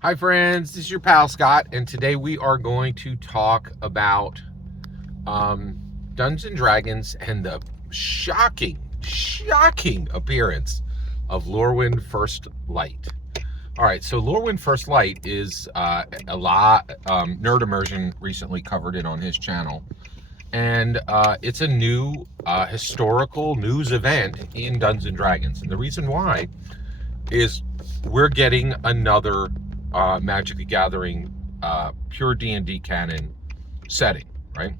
Hi friends, this is your pal Scott, and today we are going to talk about Dungeons and Dragons and the shocking appearance of Lorwyn First Light. All right, so Lorwyn First Light is a lot. Nerd Immersion recently covered it on his channel, and it's a new historical news event in Dungeons and Dragons. And the reason why is we're getting another Magic the Gathering pure D&D canon setting, right?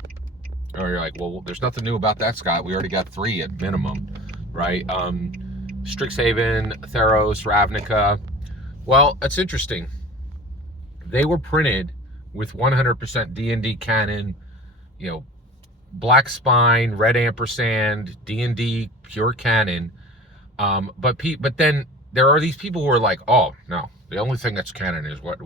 Or you're like, well, there's nothing new about that, Scott. We already got 3 at minimum, right? Strixhaven, Theros, Ravnica. Well, that's interesting. They were printed with 100% D&D canon, black spine, red ampersand, D&D pure canon. But then there are these people who are like, oh no, the only thing that's canon is what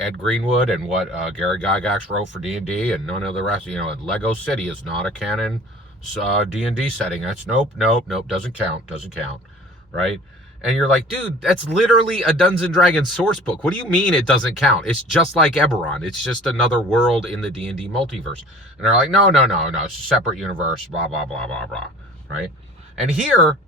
Ed Greenwood and what Gary Gygax wrote for D&D, and none of the rest. Lego City is not a canon D&D setting. That's nope, doesn't count, right? And you're like, dude, that's literally a Dungeons and Dragons source book. What do you mean it doesn't count? It's just like Eberron. It's just another world in the D&D multiverse. And they're like, no, it's a separate universe, blah, blah, blah, blah, blah, right? And here,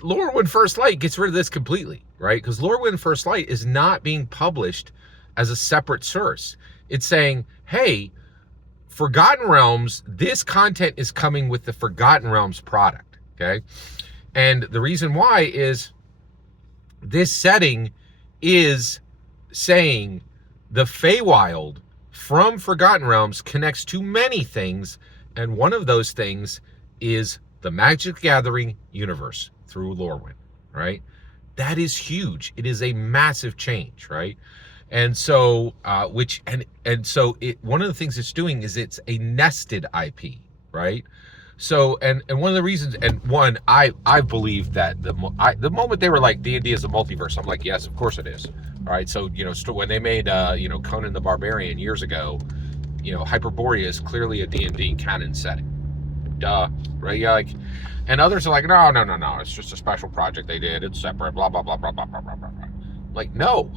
Lorwyn First Light gets rid of this completely, right? Because Lorwyn First Light is not being published as a separate source. It's saying, hey, Forgotten Realms, this content is coming with the Forgotten Realms product, okay? And the reason why is this setting is saying the Feywild from Forgotten Realms connects to many things, and one of those things is the Magic the Gathering universe through Lorwyn, right? That is huge. It is a massive change, right? And so, so one of the things it's doing is it's a nested IP, right? So, and one of the reasons, I believe that the moment they were like D&D is a multiverse, I'm like, yes, of course it is. All right, so when they made Conan the Barbarian years ago, Hyperborea is clearly a D&D canon setting. Duh, right? Yeah, and others are like, no, it's just a special project they did. It's separate. Blah blah blah blah blah blah blah blah. Like, no,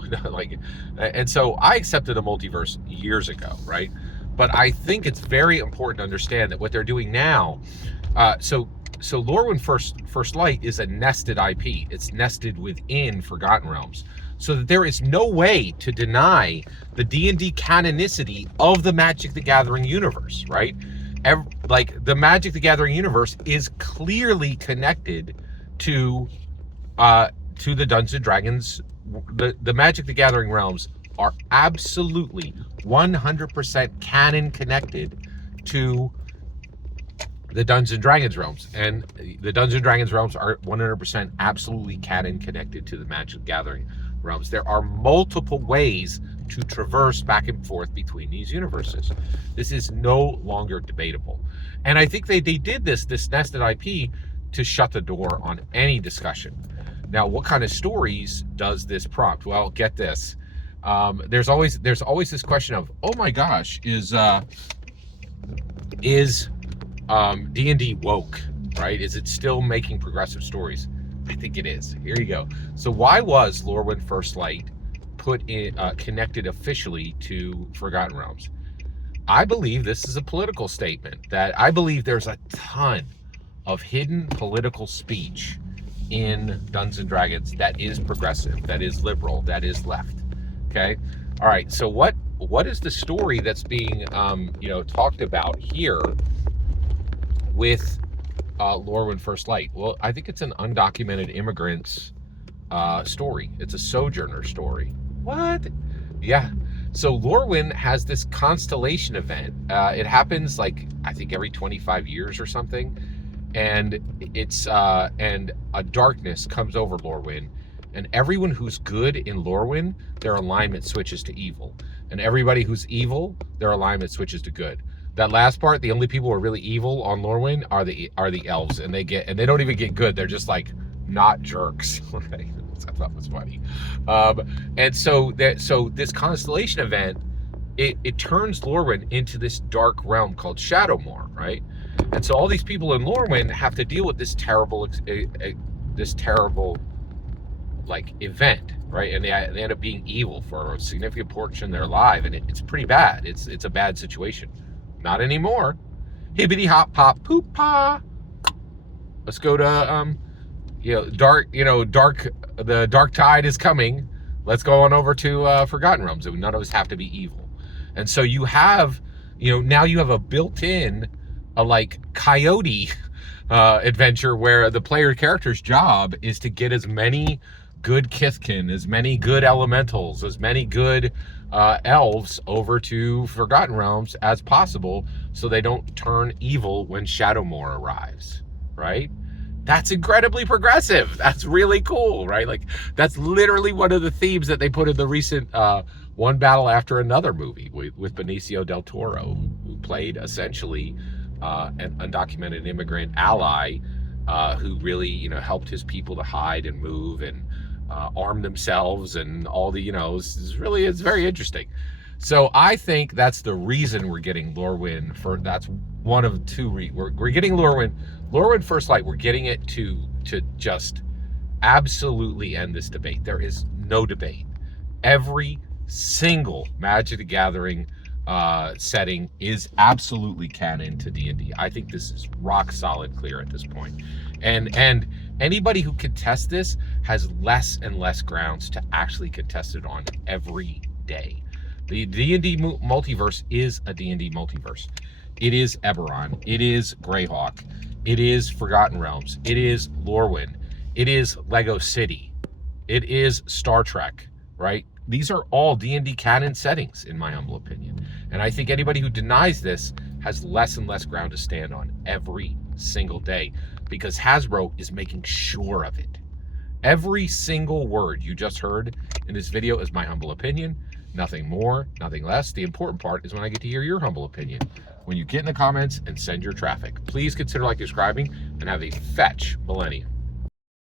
and so I accepted a multiverse years ago, right? But I think it's very important to understand that what they're doing now, so Lorwyn First Light is a nested IP. It's nested within Forgotten Realms, so that there is no way to deny the D&D canonicity of the Magic the Gathering universe, right? The Magic the Gathering universe is clearly connected to the Dungeons and Dragons. The Magic the Gathering realms are absolutely 100% canon connected to the Dungeons and Dragons realms, and the Dungeons and Dragons realms are 100% absolutely canon connected to the Magic the Gathering realms. There are multiple ways to traverse back and forth between these universes. This is no longer debatable, and I think they did this nested IP to shut the door on any discussion. Now, what kind of stories does this prompt? Well, get this. There's always this question of, oh my gosh, is D&D woke, right? Is it still making progressive stories? I think it is. Here you go. So why was Lorwyn First Light connected officially to Forgotten Realms? I believe this is a political statement, that I believe there's a ton of hidden political speech in Dungeons and Dragons that is progressive, that is liberal, that is left. Okay. All right. So what is the story that's being talked about here with Lorwyn First Light? Well, I think it's an undocumented immigrant's story. It's a sojourner story. What? Yeah. So Lorwyn has this constellation event. It happens I think every 25 years or something. And it's and a darkness comes over Lorwyn, and everyone who's good in Lorwyn, their alignment switches to evil, and everybody who's evil, their alignment switches to good. That last part, the only people who are really evil on Lorwyn are the elves, and they don't even get good. They're just like not jerks. Okay, I thought was funny. And so this constellation event, it turns Lorwyn into this dark realm called Shadowmoor, right? And so all these people in Lorwyn have to deal with this terrible event. right? And they end up being evil for a significant portion of their life, and it's pretty bad. It's a bad situation. Not anymore. Hibbity hop pop poop pa. Let's go to the dark tide is coming. Let's go on over to Forgotten Realms. And none of us have to be evil. And so you have, now you have a built-in like coyote adventure where the player character's job is to get as many good Kithkin, as many good elementals, as many good elves over to Forgotten Realms as possible, so they don't turn evil when Shadowmoor arrives, right? That's incredibly progressive. That's really cool, right? Like, that's literally one of the themes that they put in the recent One Battle After Another movie with Benicio del Toro, who played essentially an undocumented immigrant ally who really, helped his people to hide and move and arm themselves and all the, it's very interesting. So I think that's the reason we're getting Lorwyn that's one of two. We're getting Lorwyn First Light. We're getting it to just absolutely end this debate. There is no debate. Every single Magic the Gathering setting is absolutely canon to D&D. I think this is rock solid clear at this point. And anybody who contests this has less and less grounds to actually contest it on every day. The D&D multiverse is a D&D multiverse. It is Eberron. It is Greyhawk. It is Forgotten Realms. It is Lorwyn. It is Lego City. It is Star Trek, right? These are all D&D canon settings, in my humble opinion. And I think anybody who denies this has less and less ground to stand on every single day, because Hasbro is making sure of it. Every single word you just heard in this video is my humble opinion. Nothing more, nothing less. The important part is when I get to hear your humble opinion. When you get in the comments and send your traffic. Please consider subscribing, and have a fetch millennium.